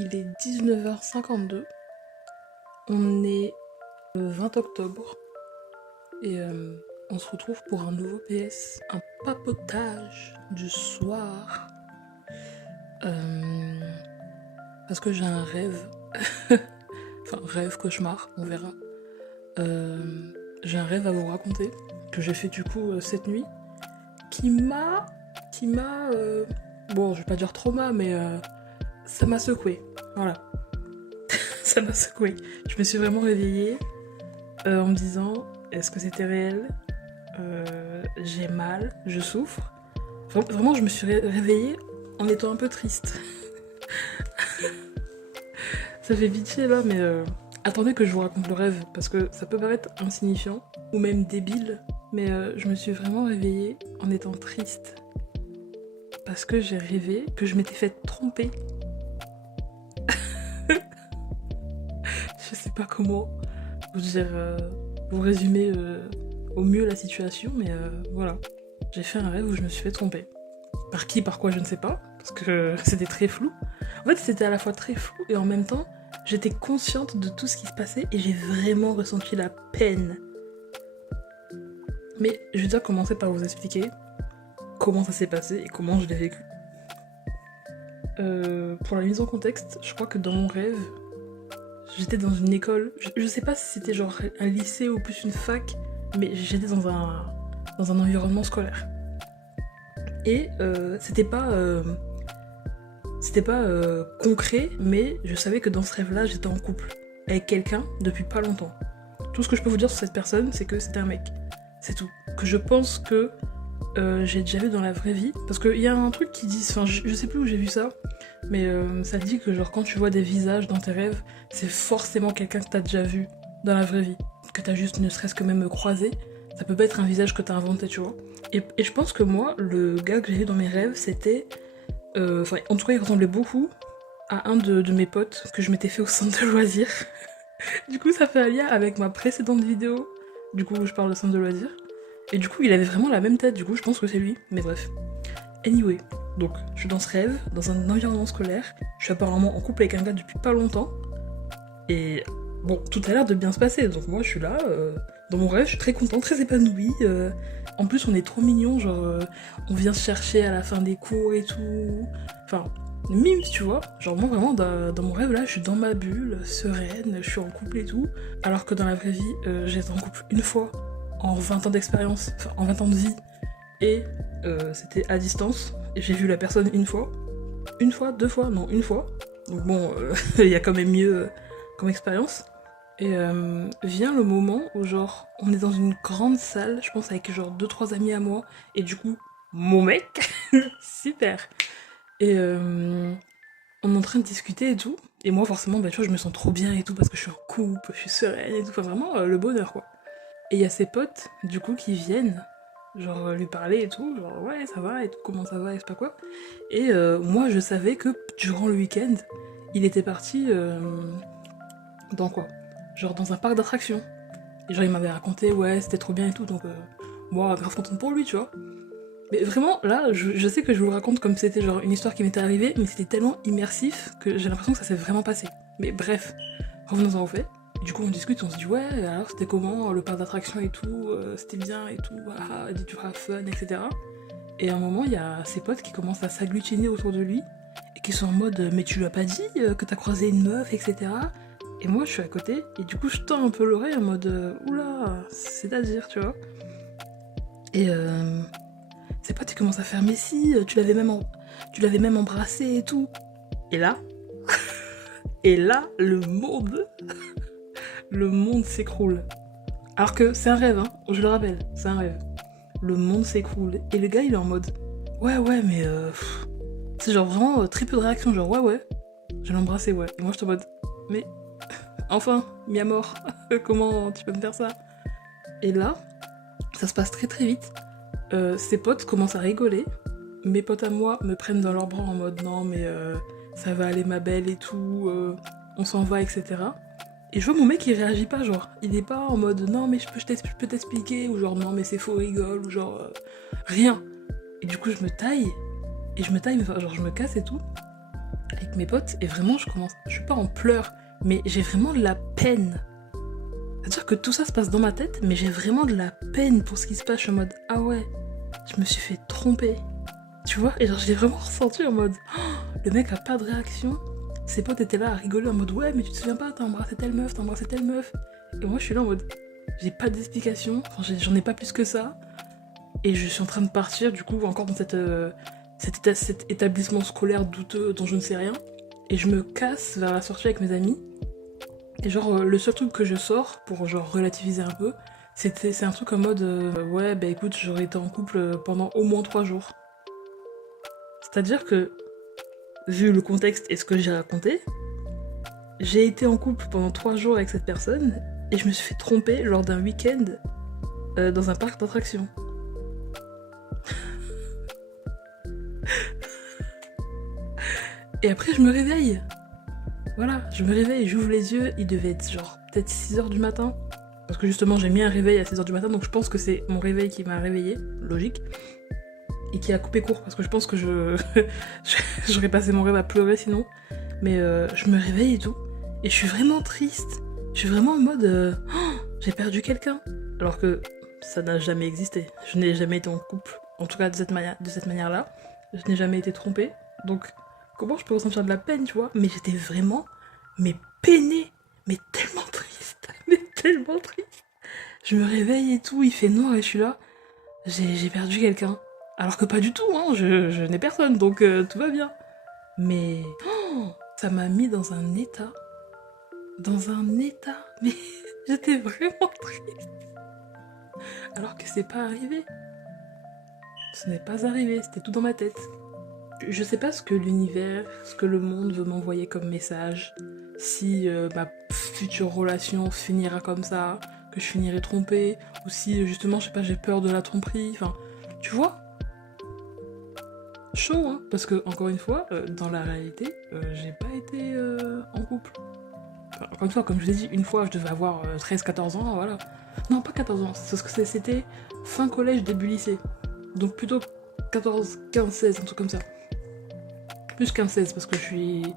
Il est 19h52. On est le 20 octobre et on se retrouve pour un nouveau PS, un papotage du soir. Parce que j'ai un rêve, enfin rêve, cauchemar, on verra. J'ai un rêve à vous raconter que j'ai fait du coup cette nuit, qui m'a, bon je vais pas dire trauma, mais ça m'a secoué, voilà. Ça m'a secoué. Je me suis vraiment réveillée en me disant, est-ce que c'était réel? J'ai mal, je souffre. Vraiment, je me suis réveillée en étant un peu triste. Ça fait pitié là, mais attendez que je vous raconte le rêve, parce que ça peut paraître insignifiant, ou même débile, mais je me suis vraiment réveillée en étant triste. Parce que j'ai rêvé que je m'étais fait tromper. Je sais pas comment vous dire, vous résumer au mieux la situation, mais voilà. J'ai fait un rêve où je me suis fait tromper. Par qui, par quoi, je ne sais pas, parce que c'était très flou. En fait, c'était à la fois très flou et en même temps, j'étais consciente de tout ce qui se passait et j'ai vraiment ressenti la peine. Mais je vais déjà commencer par vous expliquer comment ça s'est passé et comment je l'ai vécu. Pour la mise en contexte, je crois que dans mon rêve, j'étais dans une école. Je sais pas si c'était genre un lycée ou plus une fac, mais j'étais dans un environnement scolaire. Et c'était pas concret, mais je savais que dans ce rêve-là, j'étais en couple avec quelqu'un depuis pas longtemps. Tout ce que je peux vous dire sur cette personne, c'est que c'était un mec. C'est tout. Que je pense que j'ai déjà vu dans la vraie vie. Parce qu'il y a un truc qui dit, enfin je sais plus où j'ai vu ça, mais ça dit que genre quand tu vois des visages dans tes rêves, c'est forcément quelqu'un que t'as déjà vu dans la vraie vie. Que t'as juste ne serait-ce que même croisé. Ça peut pas être un visage que t'as inventé, tu vois. Et je pense que moi, le gars que j'ai vu dans mes rêves, c'était... Enfin, en tout cas, il ressemblait beaucoup à un de mes potes que je m'étais fait au centre de loisirs. Du coup, ça fait un lien avec ma précédente vidéo, du coup, où je parle de centre de loisirs. Et du coup, il avait vraiment la même tête, du coup, je pense que c'est lui. Mais bref. Anyway, donc, je suis dans ce rêve, dans un environnement scolaire. Je suis apparemment en couple avec un gars depuis pas longtemps. Et bon, tout a l'air de bien se passer. Donc moi, je suis là, dans mon rêve, je suis très contente, très épanouie. En plus, on est trop mignons, genre, on vient se chercher à la fin des cours et tout. Enfin, mimes, tu vois. Genre, moi, vraiment, dans mon rêve, là, je suis dans ma bulle, sereine, je suis en couple et tout. Alors que dans la vraie vie, j'étais en couple une fois, en 20 ans d'expérience, enfin, en 20 ans de vie. Et c'était à distance. Et j'ai vu la personne une fois. Une fois, deux fois, non, une fois. Donc bon, il y a quand même mieux comme expérience. Et vient le moment où genre on est dans une grande salle, je pense avec genre deux trois amis à moi, et du coup mon mec, super. Et on est en train de discuter et tout. Et moi forcément bah tu vois je me sens trop bien et tout parce que je suis en couple, je suis sereine et tout, enfin vraiment le bonheur quoi. Et il y a ses potes du coup qui viennent genre lui parler et tout, genre ouais ça va et tout, comment ça va et c'est pas quoi. Et moi je savais que durant le week-end il était parti dans quoi? Genre dans un parc d'attractions. Et genre il m'avait raconté ouais c'était trop bien et tout donc moi grave contente pour lui tu vois. Mais vraiment là je sais que je vous le raconte comme si c'était genre une histoire qui m'était arrivée mais c'était tellement immersif que j'ai l'impression que ça s'est vraiment passé. Mais bref, revenons-en au fait. Du coup on discute, on se dit ouais alors c'était comment le parc d'attractions et tout, c'était bien et tout, ah, did you have fun etc. Et à un moment il y a ses potes qui commencent à s'agglutiner autour de lui et qui sont en mode mais tu lui as pas dit que t'as croisé une meuf etc. Et moi, je suis à côté, et du coup, je tends un peu l'oreille en mode oula, c'est-à-dire, tu vois. Et c'est pas, tu commences à faire, mais si, tu l'avais même embrassé et tout. Et là, le monde s'écroule. Alors que c'est un rêve, hein, je le rappelle, c'est un rêve. Le monde s'écroule. Et le gars, il est en mode, ouais, mais c'est genre vraiment très peu de réaction, genre ouais, je l'ai embrassé, ouais. Et moi, je suis en mode, mais enfin, mi à mort, comment tu peux me faire ça? Et là, ça se passe très très vite. Ses potes commencent à rigoler. Mes potes à moi me prennent dans leurs bras en mode non mais ça va aller ma belle et tout, on s'en va etc. Et je vois mon mec il réagit pas genre, il est pas en mode non mais je peux t'expliquer ou genre non mais c'est faux rigole ou genre rien. Et du coup je me taille mais enfin, genre je me casse et tout. avec mes potes et vraiment je suis pas en pleurs, mais j'ai vraiment de la peine. C'est-à-dire que tout ça se passe dans ma tête, mais j'ai vraiment de la peine pour ce qui se passe. Je suis en mode, ah ouais, je me suis fait tromper. Tu vois? Et genre, je l'ai vraiment ressenti en mode, oh, le mec a pas de réaction. Ses potes étaient là à rigoler en mode, ouais, mais tu te souviens pas, t'as embrassé telle meuf, t'as embrassé telle meuf. Et moi, je suis là en mode, j'ai pas d'explication, enfin, j'en ai pas plus que ça. Et je suis en train de partir, du coup, encore dans cet établissement scolaire douteux dont je ne sais rien. Et je me casse vers la sortie avec mes amis. Et genre, le seul truc que je sors, pour genre relativiser un peu, c'est un truc en mode, ouais, bah écoute, j'aurais été en couple pendant au moins 3 jours. C'est-à-dire que, vu le contexte et ce que j'ai raconté, j'ai été en couple pendant 3 jours avec cette personne, et je me suis fait tromper lors d'un week-end dans un parc d'attractions. Et après, je me réveille. Voilà, je me réveille, j'ouvre les yeux, il devait être genre peut-être 6h du matin. Parce que justement, j'ai mis un réveil à 6h du matin, donc je pense que c'est mon réveil qui m'a réveillée, logique. Et qui a coupé court, parce que je pense que j'aurais passé mon rêve à pleurer sinon. Mais je me réveille et tout, et je suis vraiment triste. Je suis vraiment en mode, oh, j'ai perdu quelqu'un. Alors que ça n'a jamais existé. Je n'ai jamais été en couple, en tout cas de cette manière-là. Je n'ai jamais été trompée, donc comment je peux ressentir de la peine, tu vois? Mais j'étais vraiment, mais peinée, mais tellement triste, mais tellement triste. Je me réveille et tout, il fait noir et je suis là, j'ai perdu quelqu'un. Alors que pas du tout, hein, je n'ai personne, donc tout va bien. Mais oh, ça m'a mis dans un état, mais j'étais vraiment triste. Alors que c'est pas arrivé. Ce n'est pas arrivé, c'était tout dans ma tête. Je sais pas ce que l'univers, ce que le monde veut m'envoyer comme message, si ma future relation finira comme ça, que je finirai trompée, ou si justement, je sais pas, j'ai peur de la tromperie, enfin, tu vois? Chaud, hein, parce que, encore une fois, dans la réalité, j'ai pas été en couple. Enfin, encore une fois, comme je l'ai dit, une fois, je devais avoir 13-14 ans, voilà. Non, pas 14 ans, parce que c'était fin collège, début lycée. Donc plutôt 14, 15, 16, un truc comme ça. Plus 15-16 parce que je suis...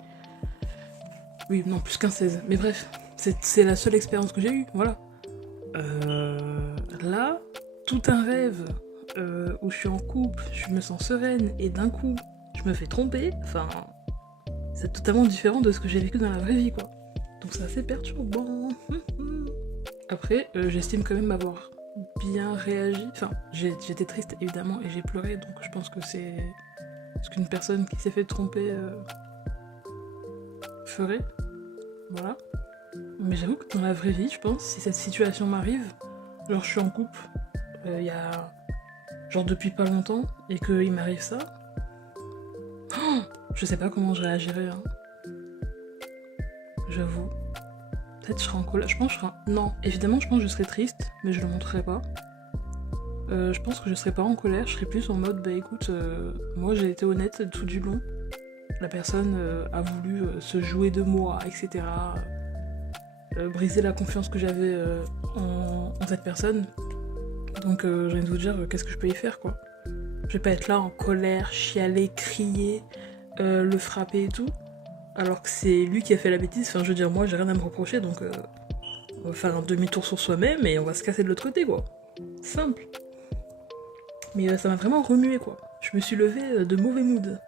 Oui, non, plus 15-16. Mais bref, c'est la seule expérience que j'ai eue, voilà. Là, tout un rêve où je suis en couple, je me sens sereine, et d'un coup, je me fais tromper. Enfin, c'est totalement différent de ce que j'ai vécu dans la vraie vie, quoi. Donc c'est assez perturbant. Après, j'estime quand même avoir bien réagi. Enfin, j'étais triste, évidemment, et j'ai pleuré, donc je pense que c'est ce qu'une personne qui s'est fait tromper ferait. Voilà. Mais j'avoue que dans la vraie vie, je pense, si cette situation m'arrive, genre je suis en couple, il y a genre depuis pas longtemps, et qu'il m'arrive ça, oh, je sais pas comment je réagirais, hein. J'avoue. Peut-être je serais en colère. Je pense que je serais... Non, évidemment, je pense que je serais triste, mais je le montrerai pas. Je pense que je serais pas en colère, je serais plus en mode, bah écoute, moi j'ai été honnête tout du long. La personne a voulu se jouer de moi, etc. Briser la confiance que j'avais en cette personne. Donc j'ai envie de vous dire, qu'est-ce que je peux y faire, quoi. Je vais pas être là en colère, chialer, crier, le frapper et tout. Alors que c'est lui qui a fait la bêtise. Enfin, je veux dire, moi j'ai rien à me reprocher, donc on va faire un demi-tour sur soi-même et on va se casser de l'autre côté, quoi. Simple. Mais ça m'a vraiment remué, quoi. Je me suis levée de mauvais mood.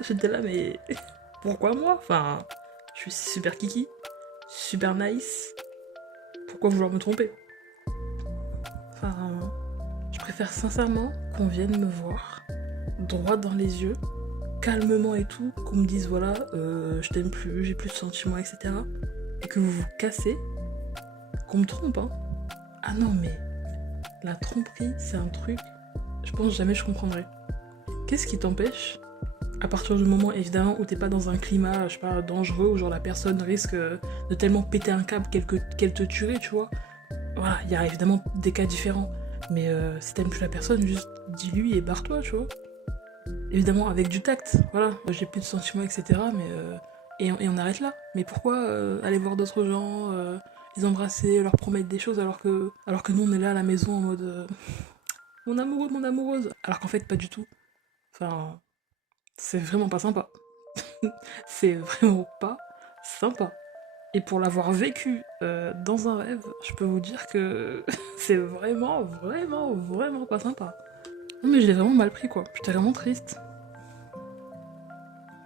J'étais là, mais pourquoi moi? Enfin, je suis super kiki, super nice. Pourquoi vouloir me tromper? Enfin, je préfère sincèrement qu'on vienne me voir, droit dans les yeux, calmement et tout, qu'on me dise voilà, je t'aime plus, j'ai plus de sentiments, etc. Et que vous vous cassez, qu'on me trompe, hein. Ah non, mais la tromperie, c'est un truc, je pense jamais je comprendrai. Qu'est-ce qui t'empêche, à partir du moment évidemment où t'es pas dans un climat, je sais pas, dangereux, où genre la personne risque de tellement péter un câble qu'elle te tuerait, tu vois. Voilà, il y a évidemment des cas différents. Mais si t'aimes plus la personne, juste dis-lui et barre-toi, tu vois. Évidemment avec du tact, voilà. J'ai plus de sentiments, etc. Mais et on arrête là. Mais pourquoi aller voir d'autres gens, les embrasser, leur promettre des choses alors que nous on est là à la maison en mode mon amoureux, mon amoureuse. Alors qu'en fait pas du tout. Enfin, c'est vraiment pas sympa. C'est vraiment pas sympa. Et pour l'avoir vécu dans un rêve, je peux vous dire que c'est vraiment, vraiment, vraiment pas sympa. Non mais je l'ai vraiment mal pris quoi, j'étais vraiment triste.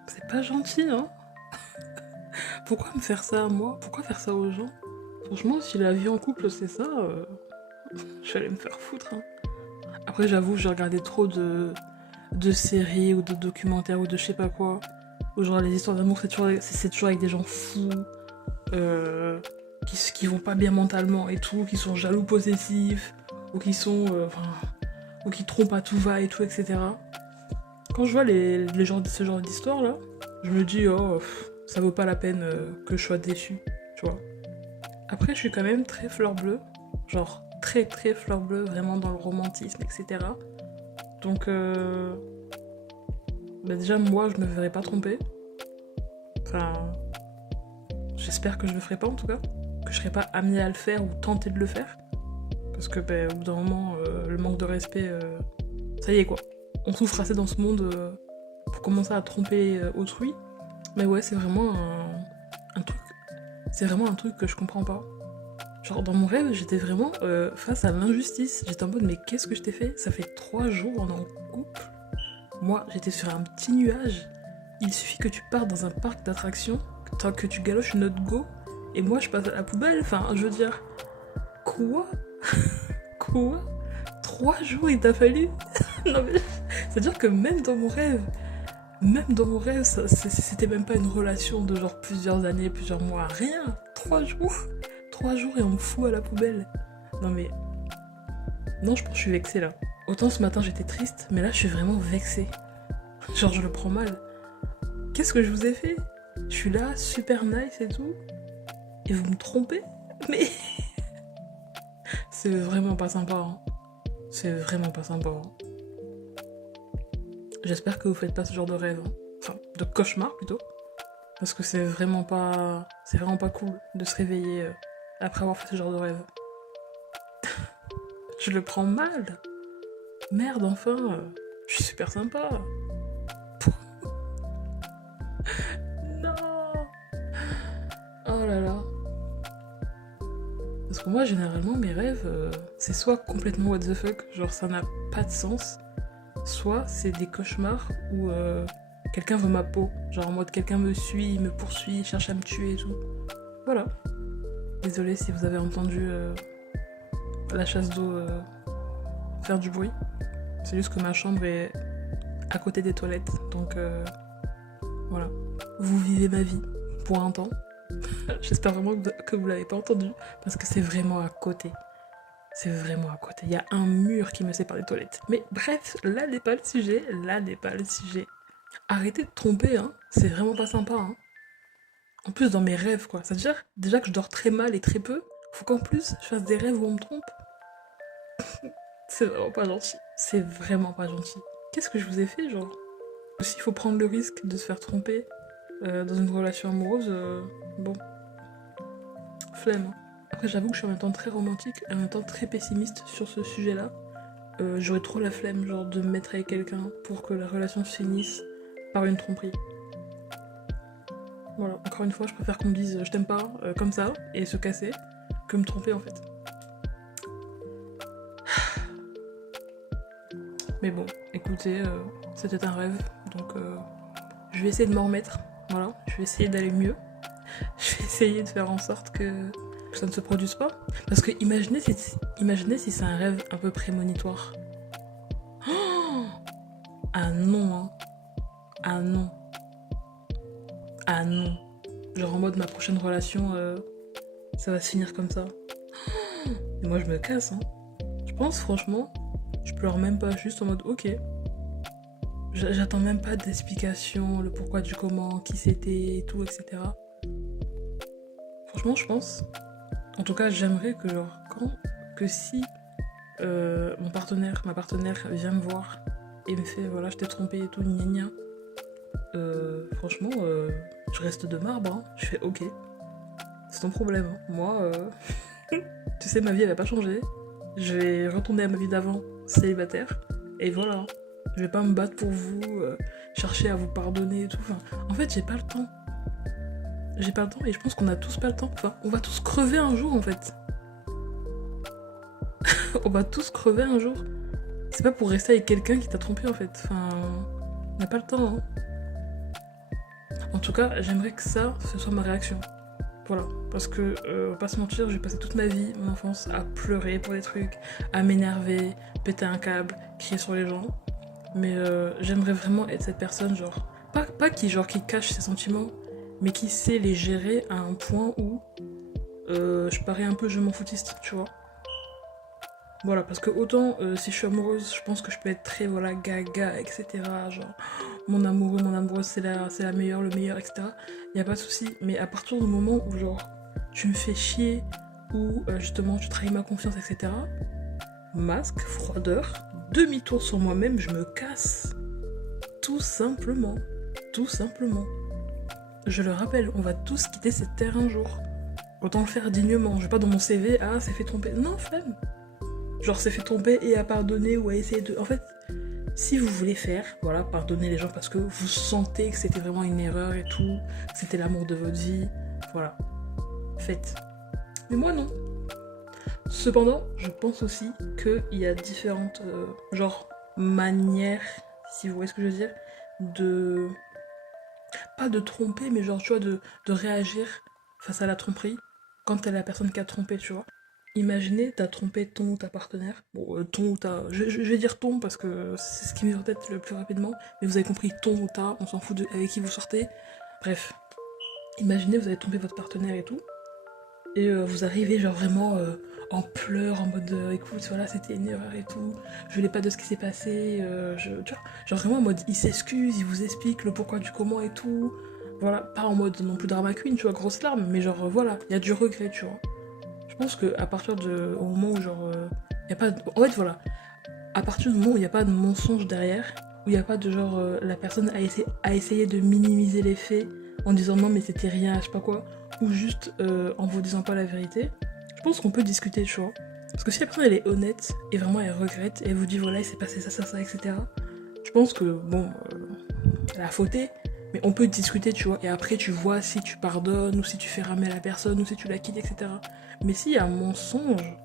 C'est pas gentil, hein. Pourquoi me faire ça à moi? Pourquoi faire ça aux gens? Franchement, si la vie en couple c'est ça, j'allais me faire foutre. Hein. Après, j'avoue, j'ai regardé trop de séries ou de documentaires ou de je sais pas quoi. Où genre les histoires d'amour, c'est toujours avec des gens fous, euh, qui vont pas bien mentalement et tout, qui sont jaloux possessifs, ou qui sont. Ou qui trompent à tout va et tout, etc. Quand je vois ce genre d'histoire là, je me dis, oh, ça vaut pas la peine que je sois déçue, tu vois. Après, je suis quand même très fleur bleue, genre très très fleur bleue, vraiment dans le romantisme, etc. Donc, bah déjà, moi, je me verrais pas tromper. Enfin, j'espère que je le ferai pas en tout cas, que je serai pas amenée à le faire ou tenter de le faire. Parce que, bah, au bout d'un moment, le manque de respect, ça y est quoi. On souffre assez dans ce monde pour commencer à tromper autrui. Mais ouais, c'est vraiment un truc. C'est vraiment un truc que je comprends pas. Genre, dans mon rêve, j'étais vraiment face à l'injustice. J'étais en mode, mais qu'est-ce que je t'ai fait? Ça fait 3 jours, on est en couple. Moi, j'étais sur un petit nuage. Il suffit que tu partes dans un parc d'attractions, que tu galoches une autre go, et moi, je passe à la poubelle. Enfin, je veux dire, quoi? Quoi? 3 jours, il t'a fallu? Non mais, c'est-à-dire que même dans mon rêve, c'était même pas une relation de genre plusieurs années, plusieurs mois, rien. 3 jours. 3 jours et on me fout à la poubelle. Non mais, non, je pense que je suis vexée là. Autant ce matin j'étais triste, mais là je suis vraiment vexée. Genre je le prends mal. Qu'est-ce que je vous ai fait? Je suis là, super nice et tout, et vous me trompez? Mais c'est vraiment pas sympa. Hein. C'est vraiment pas sympa. Hein. J'espère que vous faites pas ce genre de rêve. Hein. Enfin, de cauchemar plutôt. Parce que c'est vraiment pas. C'est vraiment pas cool de se réveiller après avoir fait ce genre de rêve. Je le prends mal. Merde, enfin, je suis super sympa. Non. Oh là là. Parce que moi, généralement, mes rêves, c'est soit complètement what the fuck, genre ça n'a pas de sens, soit c'est des cauchemars où quelqu'un veut ma peau. Genre en mode quelqu'un me suit, me poursuit, cherche à me tuer et tout. Voilà. Désolée si vous avez entendu la chasse d'eau faire du bruit. C'est juste que ma chambre est à côté des toilettes. Donc voilà. Vous vivez ma vie pour un temps. J'espère vraiment que vous l'avez pas entendu. Parce que c'est vraiment à côté. C'est vraiment à côté. Il y a un mur qui me sépare des toilettes. Mais bref, là n'est pas le sujet. Là n'est pas le sujet. Arrêtez de tromper, hein. C'est vraiment pas sympa, hein. En plus, dans mes rêves, quoi. C'est-à-dire, déjà que je dors très mal et très peu, faut qu'en plus, je fasse des rêves où on me trompe. C'est vraiment pas gentil. C'est vraiment pas gentil. Qu'est-ce que je vous ai fait, genre? Aussi, il faut prendre le risque de se faire tromper dans une relation amoureuse. Bon, flemme. Hein. Après, j'avoue que je suis en même temps très romantique et en même temps très pessimiste sur ce sujet-là. J'aurais trop la flemme, genre, de me mettre avec quelqu'un pour que la relation se finisse par une tromperie. Voilà, encore une fois, je préfère qu'on me dise je t'aime pas comme ça et se casser que me tromper en fait. Mais bon, écoutez, c'était un rêve, donc je vais essayer de m'en remettre. Voilà, je vais essayer d'aller mieux. Je vais essayer de faire en sorte que ça ne se produise pas. Parce que imaginez si c'est un rêve un peu prémonitoire. Oh ah non, hein. Ah non. Ah non. Genre en mode ma prochaine relation, ça va se finir comme ça. Et moi je me casse, hein. Je pense franchement, je pleure même pas, juste en mode ok. J'attends même pas d'explication, le pourquoi du comment, qui c'était et tout, etc. Franchement, je pense. En tout cas, j'aimerais que genre que si ma partenaire vient me voir et me fait voilà, je t'ai trompé et tout, gna gna. Franchement, je reste de marbre, hein. Je fais ok. C'est ton problème. Hein. Moi, tu sais, ma vie elle va pas changer. Je vais retourner à ma vie d'avant, célibataire. Et voilà. Je vais pas me battre pour vous. chercher à vous pardonner et tout. Enfin, en fait, j'ai pas le temps. J'ai pas le temps et je pense qu'on a tous pas le temps. Enfin, on va tous crever un jour en fait. On va tous crever un jour. C'est pas pour rester avec quelqu'un qui t'a trompé en fait. Enfin, on n'a pas le temps. Hein. En tout cas, j'aimerais que ça, ce soit ma réaction. Voilà, parce que, on va pas se mentir, j'ai passé toute ma vie, mon enfance, à pleurer pour des trucs, à m'énerver, péter un câble, crier sur les gens. Mais j'aimerais vraiment être cette personne, genre, pas qui cache ses sentiments, mais qui sait les gérer à un point où je parais un peu je m'en foutiste, tu vois. Voilà, parce que autant si je suis amoureuse, je pense que je peux être très, voilà, gaga, etc. Genre, mon amoureux, mon amoureuse, c'est la meilleure, le meilleur, etc. Y a pas de souci. Mais à partir du moment où, genre, tu me fais chier, ou justement tu trahis ma confiance, etc. Masque, froideur, demi-tour sur moi-même, je me casse. Tout simplement. Tout simplement. Je le rappelle, on va tous quitter cette terre un jour. Autant le faire dignement. Je vais pas dans mon CV, ah, c'est fait tromper. Non, flemme. Genre, c'est fait tromper et à pardonner ou à essayer de. En fait, si vous voulez faire, voilà, pardonnez les gens parce que vous sentez que c'était vraiment une erreur et tout, que c'était l'amour de votre vie, voilà. Faites. Mais moi, non. Cependant, je pense aussi qu'il y a différentes, genre, manières, si vous voyez ce que je veux dire, de. Pas de tromper, mais genre, tu vois, de réagir face à la tromperie quand t'es la personne qui a trompé, tu vois. Imaginez, t'as trompé ton ou ta partenaire. Bon, ton ou ta. Je vais dire ton parce que c'est ce qui me vient en tête le plus rapidement. Mais vous avez compris, ton ou ta, on s'en fout de avec qui vous sortez. Bref. Imaginez, vous avez trompé votre partenaire et tout. Et vous arrivez, genre vraiment en pleurs, en mode écoute, voilà, c'était une erreur et tout. Je voulais pas de ce qui s'est passé. Tu vois, genre vraiment en mode il s'excuse, il vous explique le pourquoi du comment et tout. Voilà, pas en mode non plus drama queen, tu vois, grosse larme, mais genre voilà, il y a du regret, tu vois. Je pense qu'à partir au moment où genre y a pas de, en fait voilà, à partir du moment où il n'y a pas de mensonge derrière, où il n'y a pas de genre la personne a essayé de minimiser les faits en disant non mais c'était rien, je sais pas quoi, ou juste en vous disant pas la vérité, je pense qu'on peut discuter, tu vois. Parce que si la personne elle est honnête et vraiment elle regrette et elle vous dit voilà il s'est passé ça, ça, ça, etc. Je pense que bon, elle a fauté, mais on peut discuter, tu vois, et après tu vois si tu pardonnes ou si tu fais ramer la personne ou si tu la quittes, etc. Mais s'il y a un mensonge,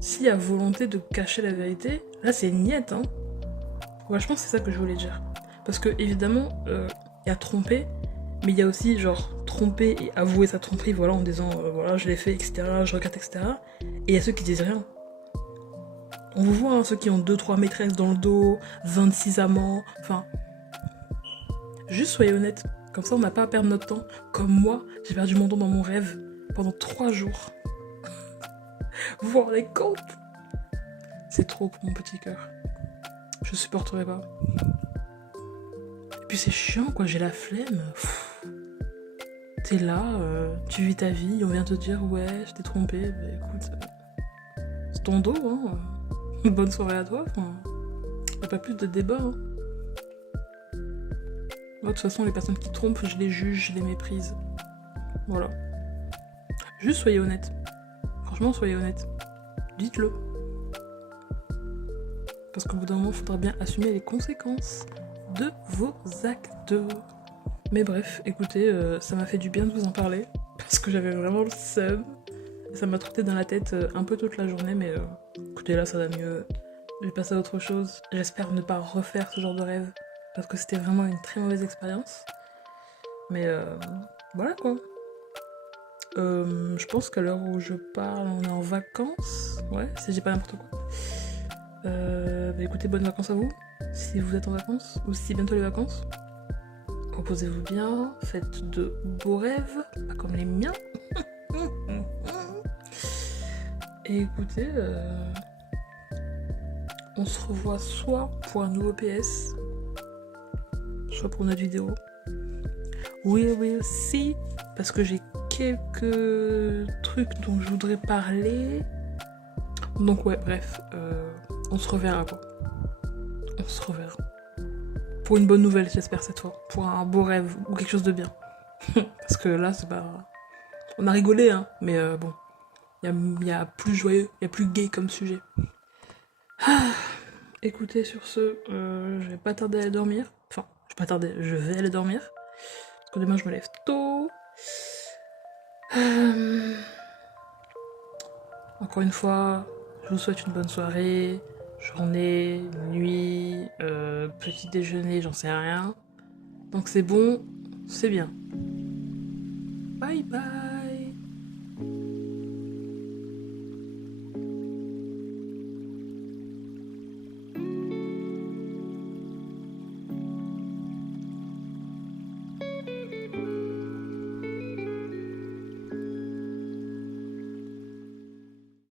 s'il y a volonté de cacher la vérité, là c'est niette, hein. Ouais, je pense que c'est ça que je voulais dire. Parce que évidemment, il y a tromper, mais il y a aussi genre tromper et avouer sa tromperie, voilà, en disant voilà, je l'ai fait, etc., je regrette, etc. Et il y a ceux qui disent rien. On vous voit, hein, ceux qui ont 2-3 maîtresses dans le dos, 26 amants, enfin. Juste soyez honnête, comme ça on n'a pas à perdre notre temps. Comme moi, j'ai perdu mon temps dans mon rêve pendant 3 jours. Vous vous rendez compte? C'est trop pour mon petit cœur. Je supporterai pas. Et puis c'est chiant quoi, j'ai la flemme. T'es là, tu vis ta vie, on vient te dire ouais, je t'ai trompé, bah écoute, c'est ton dos, hein. Bonne soirée à toi, enfin, y a pas plus de débat, hein. Moi, de toute façon, les personnes qui trompent, je les juge, je les méprise. Voilà. Juste soyez honnête. Franchement, soyez honnête. Dites-le. Parce qu'au bout d'un moment, il faudra bien assumer les conséquences de vos actes. Mais bref, écoutez, ça m'a fait du bien de vous en parler. Parce que j'avais vraiment le seum. Ça m'a trotté dans la tête un peu toute la journée, mais écoutez, là, ça va mieux. Je vais passer à autre chose. J'espère ne pas refaire ce genre de rêve. Parce que c'était vraiment une très mauvaise expérience. Mais voilà quoi. Je pense qu'à l'heure où je parle, on est en vacances. Ouais, si j'ai pas n'importe quoi. Bah écoutez, bonnes vacances à vous. Si vous êtes en vacances, ou si c'est bientôt les vacances. Reposez-vous bien, faites de beaux rêves, pas comme les miens. Et écoutez, on se revoit soit pour un nouveau PS, soit pour notre vidéo. Oui, aussi, parce que j'ai quelques trucs dont je voudrais parler. Donc ouais, bref, on se reverra quoi. On se reverra. Pour une bonne nouvelle, j'espère cette fois. Pour un beau rêve ou quelque chose de bien. Parce que là, c'est pas... On a rigolé, hein, mais bon. Il y a plus joyeux, il y a plus gay comme sujet. Écoutez, sur ce, je vais pas tarder à aller dormir. Enfin, je vais pas tarder, je vais aller dormir. Parce que demain, je me lève tôt. Euh, Encore une fois, je vous souhaite une bonne soirée, journée, nuit, petit déjeuner, j'en sais rien. Donc c'est bon, c'est bien. Bye bye.